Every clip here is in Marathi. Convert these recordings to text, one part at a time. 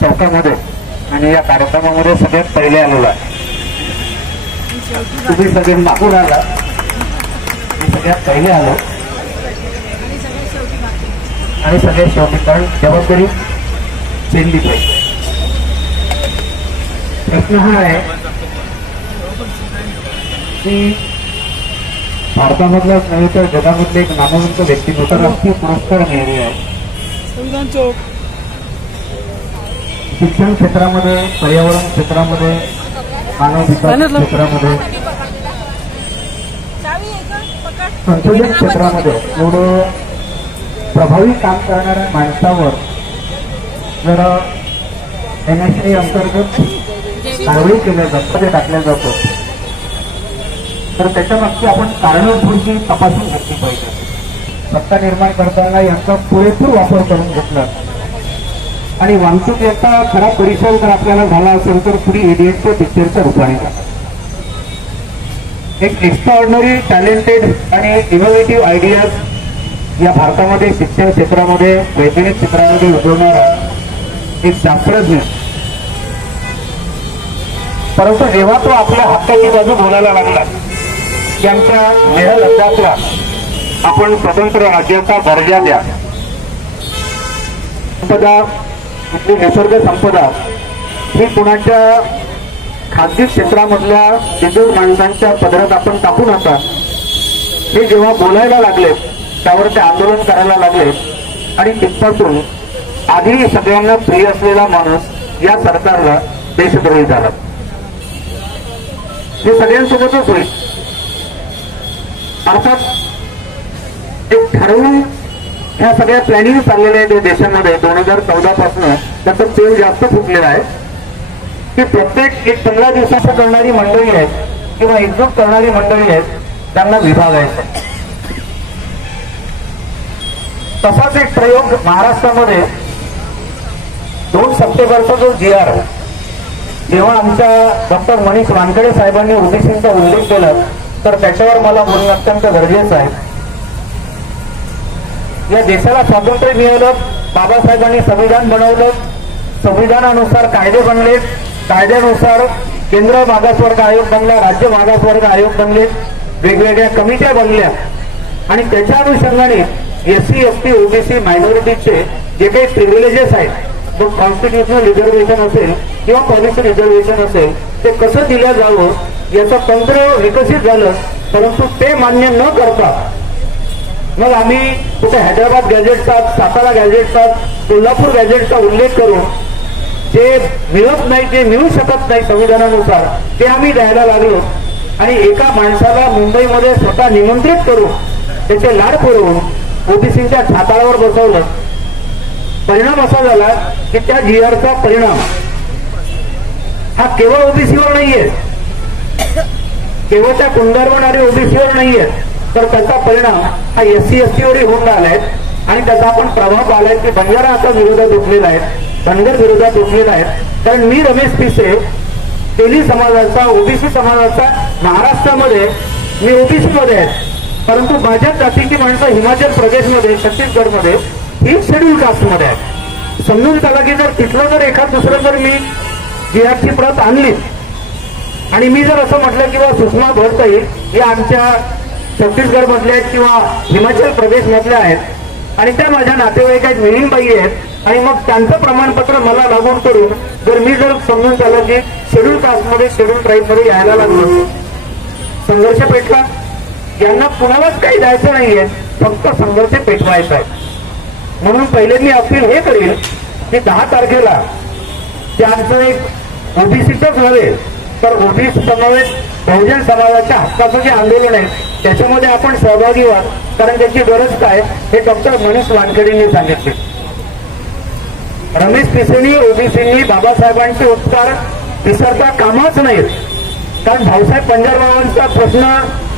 चौकामध्ये आणि या कार्यक्रमामध्ये सगळ्यात पहिले आलेला आहे. तुम्ही सगळे मागून आला, मी सगळ्यात पहिले आलो आणि सगळ्यात शेवटी, कारण जबाबदारी पेलली पाहिजे. प्रश्न हा आहे की भारतामधला नव्हे तर जगामधले एक नामवंत व्यक्तिमत्व राष्ट्रीय पुरस्कार मिळाले आहे. शिक्षण क्षेत्रामध्ये, पर्यावरण क्षेत्रामध्ये, मानव विकास क्षेत्रामध्ये, संशोधन क्षेत्रामध्ये एवढं प्रभावी काम करणाऱ्या माणसावर जर NSA अंतर्गत कारवाई केल्या जातात, टाकल्या जातं, तर त्याच्या मागची आपण कारणं थोडीशी तपासून घेतली पाहिजे. सत्ता निर्माण करताना यांचा पुरेपूर वापर करून घेतला आणि वांचूक याचा खरा परिचय जर आपल्याला झाला असेल तर पुढे इडियटच्या पिक्चरच्या रूपाने झाला. एक एक्स्ट्राऑर्डिनरी टॅलेंटेड आणि इनोव्हेटिव्ह आयडियाज या भारतामध्ये शिक्षण क्षेत्रामध्ये, वैज्ञानिक क्षेत्रामध्ये उद्भवणारा एक शास्त्रज्ञ, परंतु जेव्हा तो आपल्या हक्काची बाजू बोलायला लागला की आमच्या लेह लडाखला आपण स्वतंत्र राज्याचा दर्जा द्या, संपदा, इथली निसर्ग संपदा ही कुणाच्या खाजगी क्षेत्रामधल्या दिग्गज माणसांच्या पदरात आपण टाकू नका, हे जेव्हा बोलायला लागले, त्यावर ते आंदोलन करायला लागले आणि तिथपासून आधी सगळ्यांना प्रिय असलेला माणूस या सरकारला देशद्रोही झाला. हे सगळ्यांसोबतच होईल. अर्थात एक ठरवून ह्या सगळ्या प्लॅनिंग चाललेल्या आहेत देशामध्ये. 2014 पासून त्याचं तेल जास्त फुटलेलं आहे की प्रत्येक एक 15 दिवसाचं करणारी मंडळी आहेत किंवा एकजूट करणारी मंडळी आहेत, त्यांना विभागायचं. तसाच एक प्रयोग महाराष्ट्रामध्ये 2 सप्टेंबरचा जो GR, जेव्हा आमच्या डॉक्टर मनीष वानखेडे साहेबांनी ओबीसींचा उल्लेख केला, तर त्याच्यावर मला बोलणं अत्यंत गरजेचं आहे. या देशाला स्वातंत्र्य मिळालं, बाबासाहेबांनी संविधान बनवलं, संविधानानुसार कायदे बनले, कायद्यानुसार केंद्र मागासवर्ग आयोग बनला, राज्य मागासवर्ग आयोग बनले, वेगवेगळ्या कमिट्या बनल्या आणि त्याच्या अनुषंगाने SC, ST, OBC मायनॉरिटीचे जे काही प्रिव्हिलेजेस आहेत, मग कॉन्स्टिट्युशनल रिझर्वेशन असेल किंवा पॉलिसी रिझर्वेशन असेल, ते कसं दिलं जावं याचं तंत्र विकसित झालं. परंतु ते मान्य न करता मग आम्ही कुठे हैदराबाद गॅजेटचा, सातारा गॅजेटचा, कोल्हापूर गॅजेटचा उल्लेख करून जे मिळत नाही, जे मिळू शकत नाही संविधानानुसार, ते आम्ही द्यायला लागलो आणि एका माणसाला मुंबईमध्ये स्वतः निमंत्रित करून त्याचे लाड पुरवून ओबीसीच्या छाताळावर बसवलं. परिणाम असा झाला की त्या GRचा परिणाम हा केवळ ओबीसीवर नाहीये, केवळ त्या कुंडारवणारे ओबीसीवर नाहीये, तर त्याचा परिणाम हा SC, ST वरही होऊन राहिलाय आणि त्याचा आपण प्रभाव पाहिलाय की बंजारा आता विरोधात उठलेला आहे, धनगर विरोधात उठलेला आहे. कारण मी रमेश पिसे तेली समाजाचा, OBC समाजाचा, महाराष्ट्रामध्ये मी OBC मध्ये आहे, परंतु माझ्या जातीची माणसं हिमाचल प्रदेशमध्ये, छत्तीसगडमध्ये ही शेड्यूल कास्टमध्ये आहे. समजून चला की जर तिथलं जर एखाद दुसरं जर मी GRची प्रत आणली आणि मी जर असं म्हटलं किंवा सुषमा भरताई या आमच्या छत्तीसगड मधल्या आहेत किंवा हिमाचल प्रदेश मधल्या आहेत आणि त्या माझ्या नातेवाईक आहेत, मिलिंदबाई आहेत, आणि मग त्यांचं प्रमाणपत्र मला लागून करून जर मी जर समजून चाललं की शेड्यूल कास्टमध्ये, शेड्यूल ट्राईबमध्ये यायला लागलो, संघर्ष पेटला. यांना कुणालाच काही द्यायचं नाहीये, फक्त संघर्ष पेटवायचा आहे. म्हणून पहिले मी अपील हे करेल की 10 तारखेला त्यांचं एक ओबीसीचंच नव्हे तर ओबीसी समवेत बहुजन समाजाच्या हक्काचं जे आंदोलन आहे त्याच्यामध्ये आपण सहभागी व्हा, कारण त्याची गरज काय हे डॉक्टर मनीष वानखेडेंनी सांगितले. रमेश पिसेंनी, ओबीसींनी बाबासाहेबांचे उपकार विसरता कामाच नाहीत. कारण भाऊसाहेब पंजारबाबांचा प्रश्न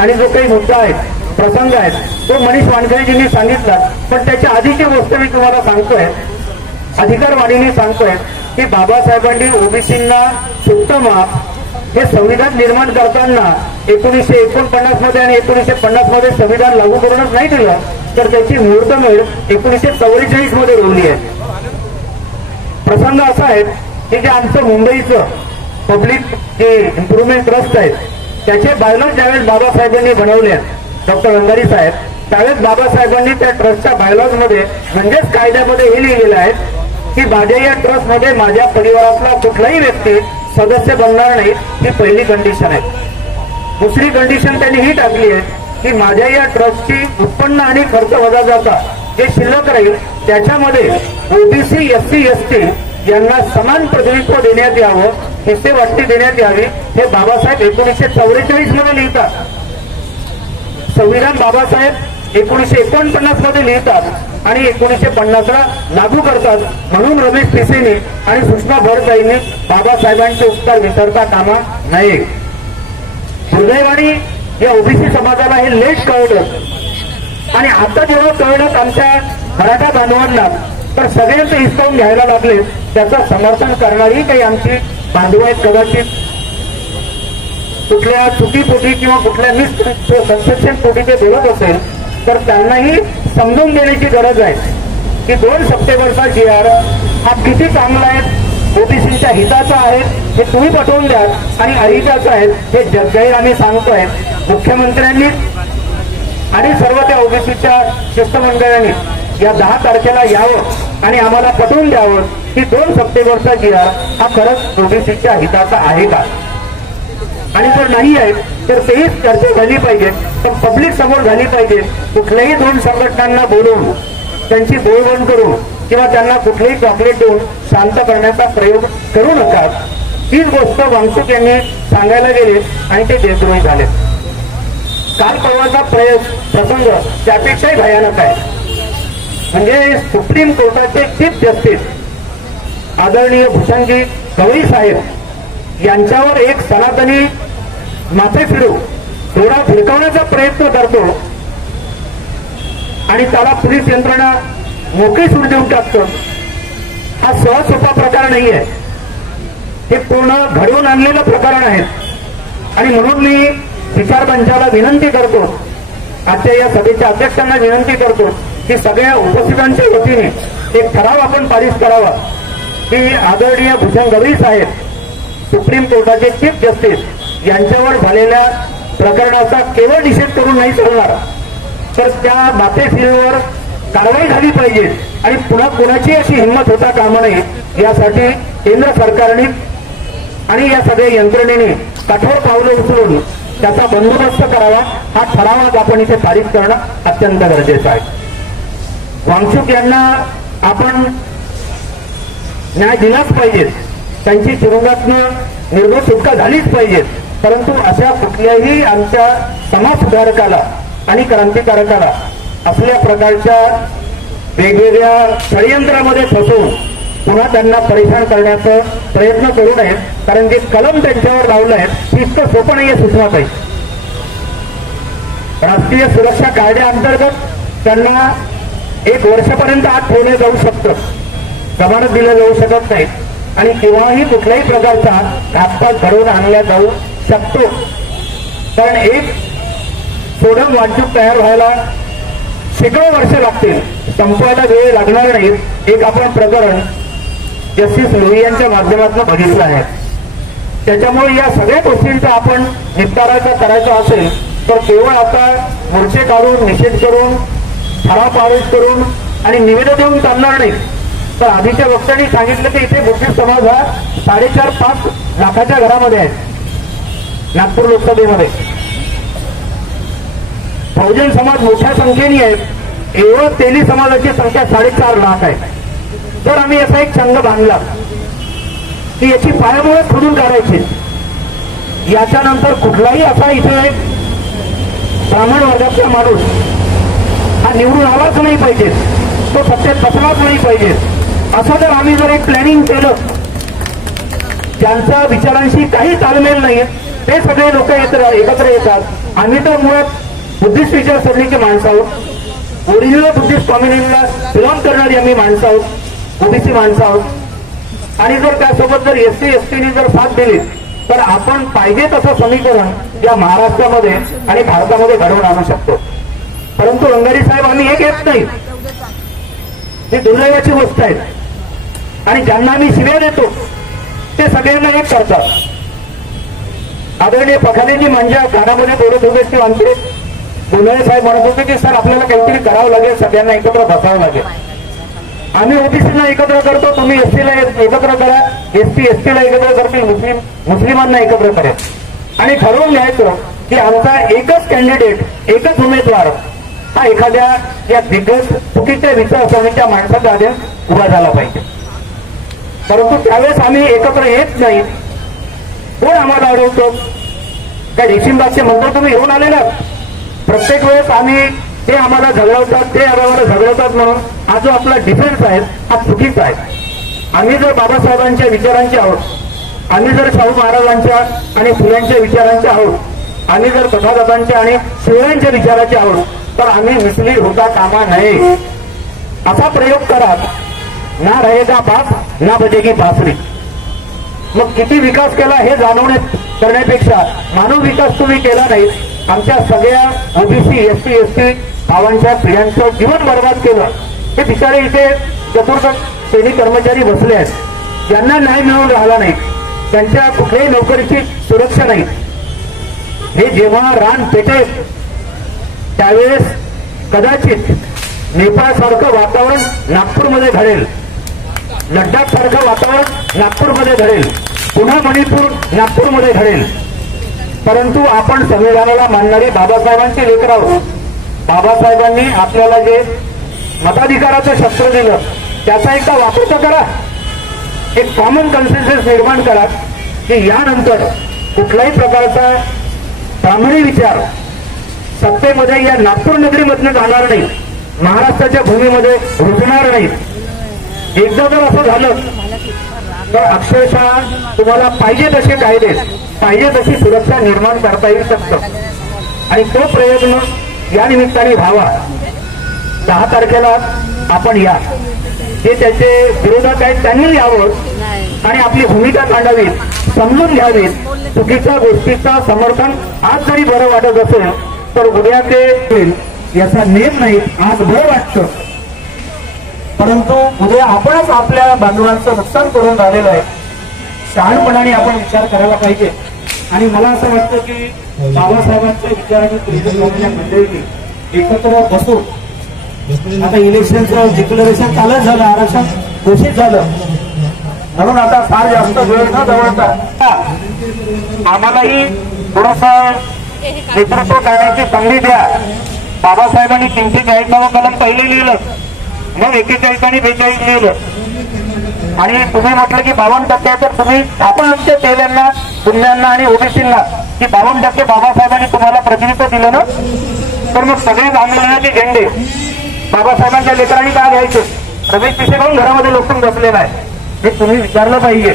आणि जो काही मुद्दा आहे, प्रसंग आहे, तो मनीष वानखेडेजींनी सांगितला. पण त्याच्या आधीची गोष्ट मी तुम्हाला सांगतोय, अधिकारवाणीने सांगतोय की बाबासाहेबांनी ओबीसींना सुप्त माप हे संविधान निर्माण करताना 1949 मध्ये आणि 1950 मध्ये संविधान लागू करूनच नाही दिलं, तर त्याची मुहूर्तमेढ 1944 मध्ये रोवली आहे. प्रसंग असा आहे की जे आमचं मुंबईचं पब्लिक जे इम्प्रुव्हमेंट ट्रस्ट आहे त्याचे बायलॉज ज्यावेळेस बाबासाहेबांनी बनवले डॉक्टर अंधारी साहेब, त्यावेळेस बाबासाहेबांनी त्या ट्रस्टच्या बायलॉज मध्ये म्हणजेच कायद्यामध्ये हे लिहिलेलं आहे की माझ्या या ट्रस्ट मध्ये माझ्या परिवारातला कुठलाही व्यक्ती सदस्य बनणार नाही, ही पहिली कंडिशन आहे. दुसरी कंडिशन त्यांनी ही टाकली आहे की माझ्या या ट्रस्टची उत्पन्न आणि खर्च वजा जाता जे शिल्लक राहील त्याच्यामध्ये ओबीसी एससी एसटी यांना समान प्रतिनिधित्व देण्यात यावं, हिस्से वाटणी देण्यात यावी, हे बाबासाहेब 1944 मध्ये लिहितात. संविधान बाबासाहेब 1949 मध्ये लिहितात आणि 1950ला लागू करतात. म्हणून रमेश पिसेनी आणि सुषमा भरताईंनी बाबासाहेबांचे उपकार विसरता कामा नये. दुर्दैवाने या ओबीसी समाजाला हे लेट कळलं आणि आता जेव्हा कळलं आमच्या मराठा बांधवांना तर सगळ्यांचे हिसकावून घ्यायला लागले. त्याचं समर्थन करणारी काही आमची बांधव आहेत, कदाचित कुठल्या चुकीपोटी किंवा कुठल्या मिसकन्सेप्शन पोटी ते बोलत असेल तर त्यांनाही समजून देण्याची गरज आहे की 2 सप्टेंबरचा GR हा किती चांगला आहे, ओबीसीच्या हिताचा आहे हे तुम्ही पटवून द्या आणि अहिताचा आहे हे जगजाहीर आम्ही सांगतोय. मुख्यमंत्र्यांनी आणि सर्व त्या ओबीसीच्या शिष्टमंडळांनी या 10 तारखेला यावं आणि आम्हाला पटवून द्यावं की 2 सप्टेंबरचा GR हा खरंच ओबीसीच्या हिताचा आहे का, आणि जर नाही आहे तर तेही चर्चा झाली पाहिजे, पण पब्लिक समोर झाली पाहिजे. कुठल्याही 2 संघटनांना बोलवून त्यांची बोलवण करून किंवा त्यांना कुठलेही चॉकलेट देऊन शांत करण्याचा प्रयोग करू नका. हीच गोष्ट वांगचूक यांनी सांगायला गेले आणि ते देशद्रोही झाले. काल परवाचा प्रसंग त्यापेक्षाही भयानक आहे. म्हणजे सुप्रीम कोर्टाचे चीफ जस्टिस आदरणीय भूषणजी गवई साहेब यांच्यावर एक सनातनी माथे फिरू डोळा फिरकवण्याचा प्रयत्न करतो आणि त्याला पोलीस यंत्रणा मोकळी सूट देऊन टाकतं. हा सहज सोपा प्रकार नाही आहे, हे पूर्ण घडवून आणलेलं प्रकरण आहे. आणि म्हणून मी विचारमंचाला विनंती करतो, आजच्या या सभेच्या अध्यक्षांना विनंती करतो की सगळ्या उपस्थितांच्या वतीने एक ठराव आपण पारित करावा की आदरणीय भूषण गवई साहेब सुप्रीम कोर्टाचे चीफ जस्टिस यांच्यावर झालेल्या प्रकरणाचा केवळ निषेध करून नाही चालणार, तर त्या माथेफिरीवर कारवाई झाली पाहिजे आणि पुन्हा कोणाची अशी हिंमत होता कामा नये. यासाठी केंद्र सरकारने आणि या सगळ्या यंत्रणेने कठोर पावलं उचलून त्याचा बंदोबस्त करावा. हा ठराव आज आपण इथे पारित करणं अत्यंत गरजेचं आहे. वांगचूक यांना आपण न्याय दिलाच पाहिजे, त्यांची तुरुंगातनं निर्दोष सुटका झालीच पाहिजे. परंतु अशा कुठल्याही आमच्या समाज सुधारकाला आणि क्रांतिकारकाला असल्या प्रकारच्या वेगवेगळ्या षडयंत्रामध्ये फसवून पुन्हा त्यांना परेशान करण्याचा प्रयत्न करू नये. कारण जे कलम त्यांच्यावर लावलं आहे ते इतकं सोपं नाहीये सुषमाताई. राष्ट्रीय सुरक्षा कायद्याअंतर्गत त्यांना 1 वर्षापर्यंत आत ठेवलं जाऊ शकतं, जमानत दिलं जाऊ शकत नाही आणि केव्हाही कुठल्याही प्रकारचा घातपात घडवून आणला जाऊ शकतो. कारण एक सोडम वाहतूक तयार व्हायला शेकडो वर्ष लागतील, संपवायला वेळ लागणार नाही. एक आपण प्रकरण जस्टिस लोही यांच्या माध्यमातून बघितलं आहे. त्याच्यामुळे या सगळ्या गोष्टींचा आपण निपटारा करायचा असेल तर केवळ आता मोर्चे काढून निषेध करून ठराव पारित करून आणि निवेदन देऊन चालणार नाही. तर आधीच्या वक्त्यांनी सांगितलं की इथे बुद्धिस्ट समाज हा 4.5-5 लाखाच्या घरामध्ये आहे. नागपूर लोकसभेमध्ये बहुजन समाज मोठ्या संख्येने आहे. एवढं तेली समाजाची संख्या 4.5 लाख आहे. जर आम्ही असा एक संघ बांधला की याची पायामुळे खोदून काढायची, याच्यानंतर कुठलाही असा इथे ब्राह्मण वर्गाचा माणूस हा निवडून आलाच नाही पाहिजे, तो सत्तेत बसलाच नाही पाहिजे, असं जर आम्ही जर एक प्लॅनिंग केलं, ज्यांच्या विचारांशी काही ताळमेळ नाही ते सगळे लोक एकत्र येतात. आम्ही तर मुळात बुद्धिस्ट विचारसरणीची माणसं आहोत, ओरिजिनल बुद्धिस्ट कम्युनिटीला बिलॉंग करणारी आम्ही माणसं आहोत, ओबीसी माणसं आहोत. आणि जर त्यासोबत जर एससी एसटीने जर साथ दिली तर आपण पाहिजे तसं समीकरण या महाराष्ट्रामध्ये आणि भारतामध्ये घडवून आणू शकतो. परंतु अंगारी साहेब आम्ही एक येत नाही, ही दुर्दैवाची गोष्ट आहे. आणि ज्यांना आम्ही शिव्या देतो ते सगळ्यांना एक करतात. आदरणीय पखालेजी म्हणजे कानामध्ये बोलत होते की आमचे बोलणे साहेब म्हणत होते की सर आपल्याला काहीतरी करावं लागेल, सगळ्यांना एकत्र बसावं लागेल. आम्ही ओबीसीला एकत्र करतो, तुम्ही एसटीला एकत्र करा, एसटी एसटीला एकत्र करतील, मुस्लिमांना एकत्र करेल. आणि ठरवून घ्यायचं की आमचा एकच कॅन्डिडेट, एकच उमेदवार हा एखाद्या या दिग्गज चुकीच्या विचारसरणीच्या माणसाच्या आधी उभा झाला पाहिजे. परंतु त्यावेळेस आम्ही एकत्र येत नाही. कोण आम्हाला अडवतो? काय रेशीमबागचे मंत्र तुम्ही येऊन आलेला? प्रत्येक वेळेस आम्ही ते आम्हाला झगडवतात, ते आम्हाला झगडवतात म्हणून हा जो आपला डिफेन्स आहे हा चुकीचा आहे. आम्ही जर बाबासाहेबांच्या विचारांचे आहोत, आम्ही जर शाहू महाराजांच्या आणि फुल्यांच्या विचारांचे आहोत, आम्ही जर तथागतांच्या आणि शिवरायांच्या विचाराचे आहोत, तर आम्ही मिसलीड होता कामा नये. असा प्रयोग करा, ना रहेगा बाप ना बजेगी बासरी. मग किती विकास केला हे करण्यापेक्षा मानव विकास तुम्ही केला नाही. आमच्या सगळ्या ओबीसी एसटी एसटी भावांच्या पिढ्यांचं जीवन बर्बाद केलं. हे बिचारे इथे चतुर्थ श्रेणी कर्मचारी बसले आहेत, ज्यांना न्याय मिळून राहिला नाही, त्यांच्या कुठल्याही नोकरीची सुरक्षा नाही. हे जेव्हा रान पेटेल त्यावेळेस कदाचित नेपाळसारखं वातावरण नागपूरमध्ये घडेल, लडाखसारखं वातावरण नागपूरमध्ये घडेल, पुन्हा मणिपूर नागपूरमध्ये घडेल. परंतु आपण संविधानाला मानणारे बाबासाहेबांचे लेकर आहोत. बाबासाहेबांनी आपल्याला जे मताधिकाराचं शस्त्र दिलं त्याचा एकदा वापर तर करा. एक कॉमन कन्सेन्सस निर्माण करा की यानंतर कुठल्याही प्रकारचा प्रामाणिक विचार सत्तेमध्ये या नागपूर नगरीमधून जाणार नाही, महाराष्ट्राच्या भूमीमध्ये रुजणार नाही. एकदा जर असं झालं तर अक्षरशः तुम्हाला पाहिजे तसे कायदे, पाहिजे तशी सुरक्षा निर्माण करता येऊ शकतं. आणि तो प्रयत्न या निमित्ताने व्हावा. 10 तारखेला आपण या, जे त्याचे विरोधक आहेत त्यांनी यावं आणि आपली भूमिका मांडावी, समजून घ्यावी. चुकीच्या गोष्टीचा समर्थन आज जरी बरं वाटत असेल तर उद्या ते होईल याचा नेम नाही. आज बरं वाटतं, परंतु उद्या आपणच आपल्या बांधवांचं नुकसान करून राहिलेलं आहे. शहाणपणाने आपण विचार करायला पाहिजे. आणि मला असं वाटतं की बाबासाहेबांच्या विचाराने प्रेरित मंडळी एकत्र बसून आता इलेक्शनचं डिक्लेरेशन चालत झालं, आरक्षण घोषित झालं, म्हणून आता फार जास्त वेळ न दवडता आम्हालाही थोडंसं नेतृत्व करण्याची संधी द्या. बाबासाहेबांनी 342 कलम पहिले लिहिलं, मग 41 आणि 42 लिहिलं, आणि तुम्ही म्हटलं की 52% तर तुम्ही आपण आमच्या तेल्यांना, पुण्यांना आणि ओबीसींना की 52% बाबासाहेबांनी तुम्हाला प्रतिनिधित्व दिलं ना, तर मग सगळे आंदोलनाचे झेंडे बाबासाहेबांच्या लेकरांनी का घ्यायचे? रमेश पिसे करून घरामध्ये लोटून बसलेला आहे. हे तुम्ही विचारलं पाहिजे.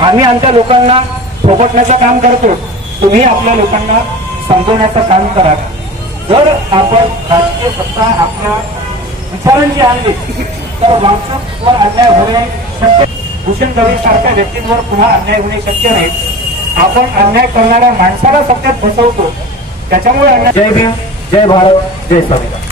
आम्ही आमच्या लोकांना थोपटण्याचं काम करतो, तुम्ही आपल्या लोकांना समजवण्याचं काम करा. जर आपण राजकीय सत्ता आपल्या विचारांची आणली तर वामचूकवर अन्याय होणे शक्य. भूषण गवई सारख्या व्यक्तींवर पुन्हा अन्याय होणे शक्य नाही. आपण अन्याय करणाऱ्या माणसाला सत्यात फसवतो, त्याच्यामुळे अन्याय. जय भीम, जय भारत, जय संविधान.